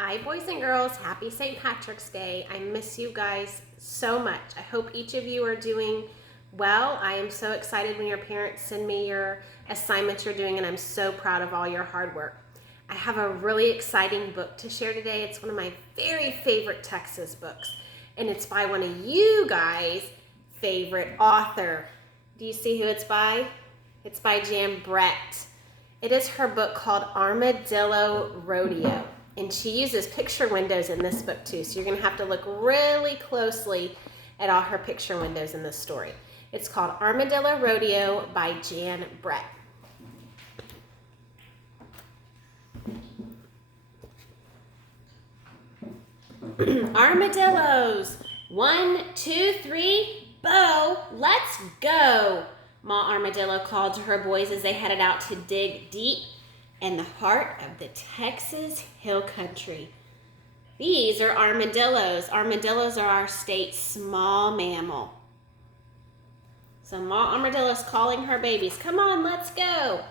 Hi, boys and girls. Happy St. Patrick's Day. I miss you guys so much. I hope each of you are doing well. I am so excited when your parents send me your assignments you're doing, and I'm so proud of all your hard work. I have a really exciting book to share today. It's one of my very favorite Texas books, and it's by one of you guys' favorite author. Do you see who it's by? It's by Jan Brett. It is her book called Armadillo Rodeo. And she uses picture windows in this book too. So you're gonna have to look really closely at all her picture windows in this story. It's called Armadillo Rodeo by Jan Brett. Armadillos. 1, 2, 3, Bo, let's go. Ma Armadillo called to her boys as they headed out to dig deep in the heart of the Texas Hill Country. These are armadillos. Armadillos are our state's small mammal. So Ma Armadillo's calling her babies. Come on, let's go.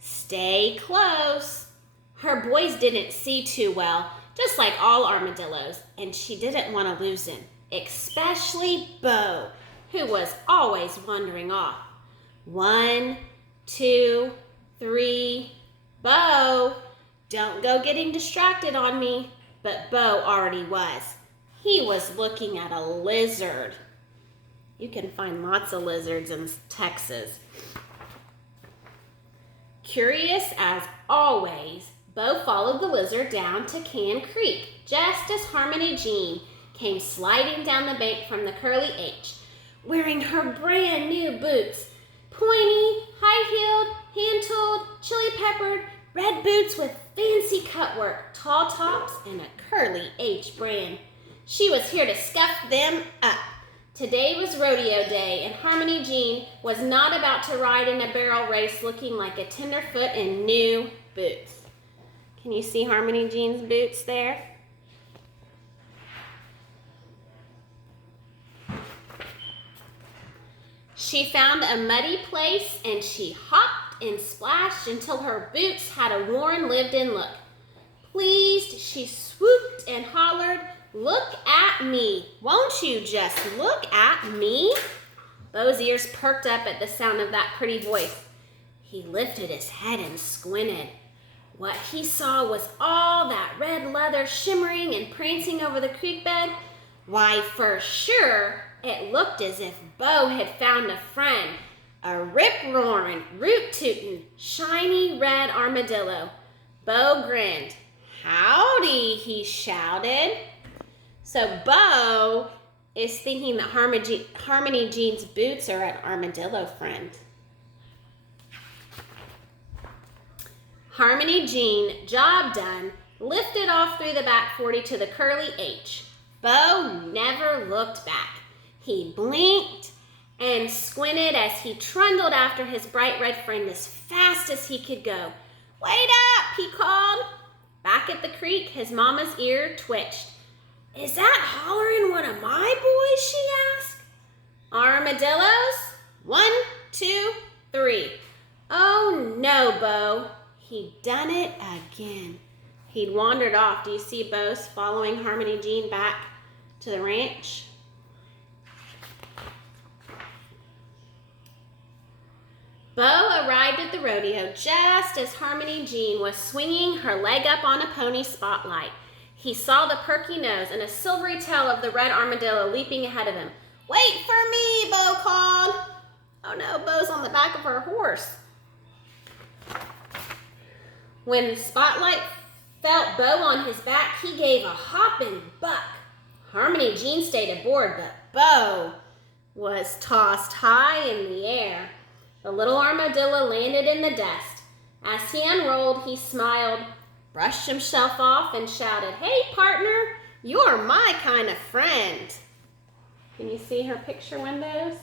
Stay close. Her boys didn't see too well, just like all armadillos, and she didn't want to lose him, especially Bo, who was always wandering off. 1, 2, 3, Bo, don't go getting distracted on me. But Bo already was. He was looking at a lizard. You can find lots of lizards in Texas. Curious as always, Bo followed the lizard down to Can Creek, just as Harmony Jean came sliding down the bank from the Curly H, wearing her brand new boots. Pointy, high-heeled, hand-tooled, chili-peppered, red boots with fancy cutwork, tall tops, and a Curly H brand. She was here to scuff them up. Today was rodeo day, and Harmony Jean was not about to ride in a barrel race looking like a tenderfoot in new boots. Can you see Harmony Jean's boots there? She found a muddy place and she hopped and splashed until her boots had a worn, lived-in look. Pleased, she swooped and hollered, "Look at me! Won't you just look at me?" Bo's ears perked up at the sound of that pretty voice. He lifted his head and squinted. What he saw was all that red leather shimmering and prancing over the creek bed. Why, for sure, it looked as if Bo had found a friend, a rip-roaring, root-tootin', shiny red armadillo. Bo grinned. "Howdy," he shouted. So Bo is thinking that Harmony Jean's boots are an armadillo friend. Harmony Jean, job done, lifted off through the back 40 to the Curly H. Bo never looked back. He blinked and squinted as he trundled after his bright red friend as fast as he could go. "Wait up," he called. Back at the creek, his mama's ear twitched. "Is that hollering one of my boys?" she asked. "Armadillos? 1, 2, 3. Oh no, Bo. He'd done it again. He'd wandered off. Do you see Bo following Harmony Jean back to the ranch? Bo arrived at the rodeo just as Harmony Jean was swinging her leg up on a pony spotlight. He saw the perky nose and a silvery tail of the red armadillo leaping ahead of him. "Wait for me," Bo called. Oh no, Bo's on the back of her horse. When the spotlight felt Bo on his back, he gave a hop and buck. Harmony Jean stayed aboard, but Bo was tossed high in the air. The little armadillo landed in the dust. As he unrolled, he smiled, brushed himself off, and shouted, "Hey, partner, you're my kind of friend." Can you see her picture windows?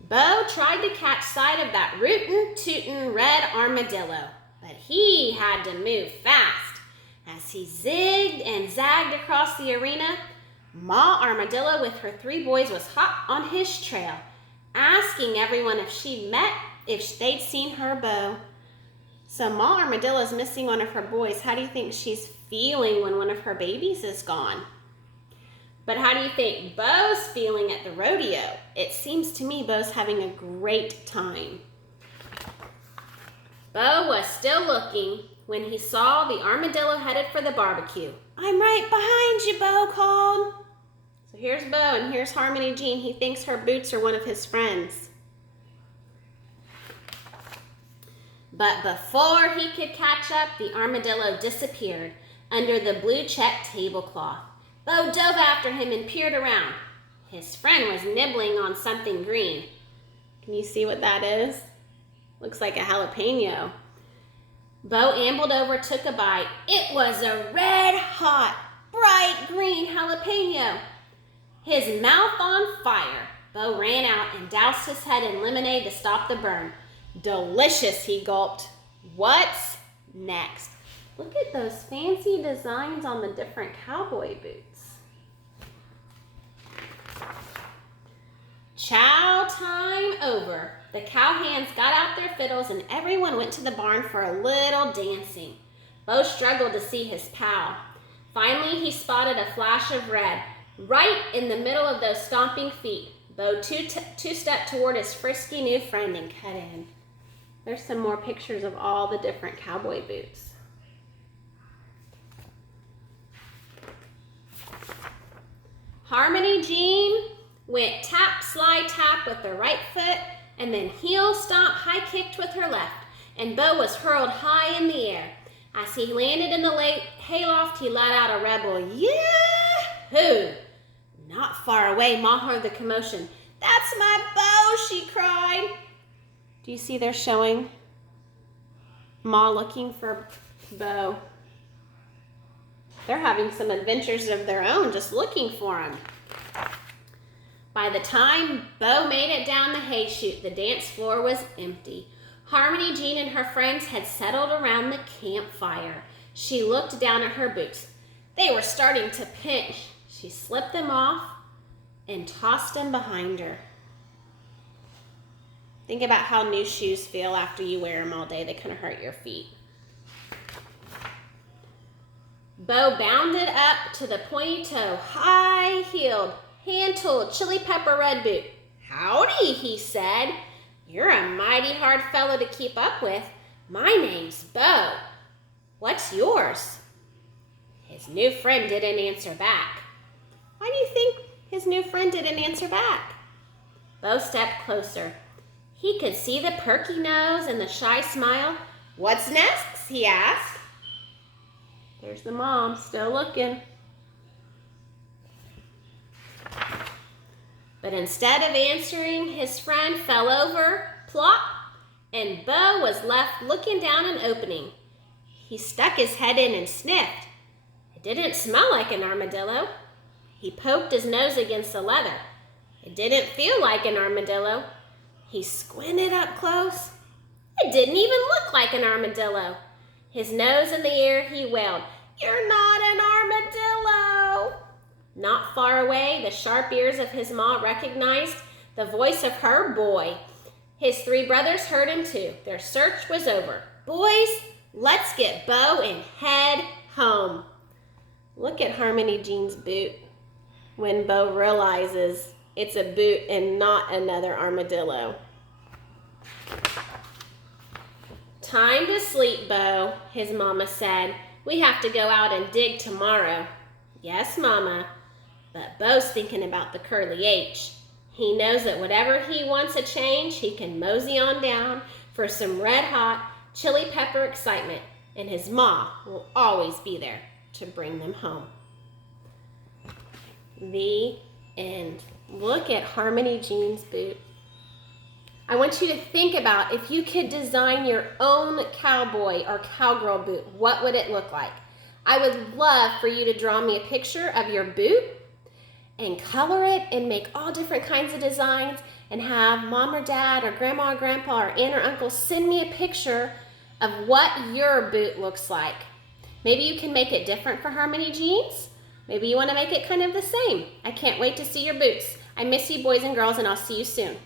Bo tried to catch sight of that rootin'-tootin' red armadillo, but he had to move fast. As he zigged and zagged across the arena, Ma Armadillo with her 3 boys was hot on his trail, asking everyone if they'd seen her Bo. So Ma Armadillo's missing one of her boys. How do you think she's feeling when one of her babies is gone? But how do you think Bo's feeling at the rodeo? It seems to me Bo's having a great time. Bo was still looking when he saw the armadillo headed for the barbecue. "I'm right behind you," Bo called. So here's Bo and here's Harmony Jean. He thinks her boots are one of his friends. But before he could catch up, the armadillo disappeared under the blue check tablecloth. Bo dove after him and peered around. His friend was nibbling on something green. Can you see what that is? Looks like a jalapeno. Bo ambled over, took a bite. It was a red hot, bright green jalapeno. His mouth on fire, Bo ran out and doused his head in lemonade to stop the burn. "Delicious," he gulped. "What's next?" Look at those fancy designs on the different cowboy boots. Chow time over. The cowhands got out their fiddles and everyone went to the barn for a little dancing. Bo struggled to see his pal. Finally, he spotted a flash of red right in the middle of those stomping feet. Bo two-stepped toward his frisky new friend and cut in. There's some more pictures of all the different cowboy boots. Harmony Jean went tap, slide, tap with the right foot, and then heel, stomp, high kicked with her left, and Bo was hurled high in the air. As he landed in the hayloft, he let out a rebel yahoo! Not far away, Ma heard the commotion. "That's my Bo," she cried. Do you see they're showing Ma looking for Bo? They're having some adventures of their own, just looking for him. By the time Bo made it down the hay chute, the dance floor was empty. Harmony Jean and her friends had settled around the campfire. She looked down at her boots. They were starting to pinch. She slipped them off and tossed them behind her. Think about how new shoes feel after you wear them all day. They kind of hurt your feet. Bo bounded up to the pointy toe, high-heeled, hand-tooled, chili pepper red boot. "Howdy," he said. "You're a mighty hard fellow to keep up with. My name's Bo. What's yours?" His new friend didn't answer back. Why do you think his new friend didn't answer back? Bo stepped closer. He could see the perky nose and the shy smile. "What's next?" he asked. There's the mom, still looking. But instead of answering, his friend fell over, plop, and Bo was left looking down an opening. He stuck his head in and sniffed. It didn't smell like an armadillo. He poked his nose against the leather. It didn't feel like an armadillo. He squinted up close. It didn't even look like an armadillo. His nose in the air, he wailed, "You're not an armadillo!" Not far away, the sharp ears of his ma recognized the voice of her boy. His three brothers heard him too. Their search was over. "Boys, let's get Bo and head home." Look at Harmony Jean's boot when Bo realizes it's a boot and not another armadillo. "Time to sleep, Bo," his mama said. "We have to go out and dig tomorrow." "Yes, Mama." But Bo's thinking about the curly H. He knows that whatever he wants a change, he can mosey on down for some red-hot chili pepper excitement, and his ma will always be there to bring them home. The end. Look at Harmony Jean's boot. I want you to think about if you could design your own cowboy or cowgirl boot, what would it look like? I would love for you to draw me a picture of your boot and color it and make all different kinds of designs and have mom or dad or grandma or grandpa or aunt or uncle send me a picture of what your boot looks like. Maybe you can make it different for Harmony Jeans. Maybe you want to make it kind of the same. I can't wait to see your boots. I miss you, boys and girls, and I'll see you soon.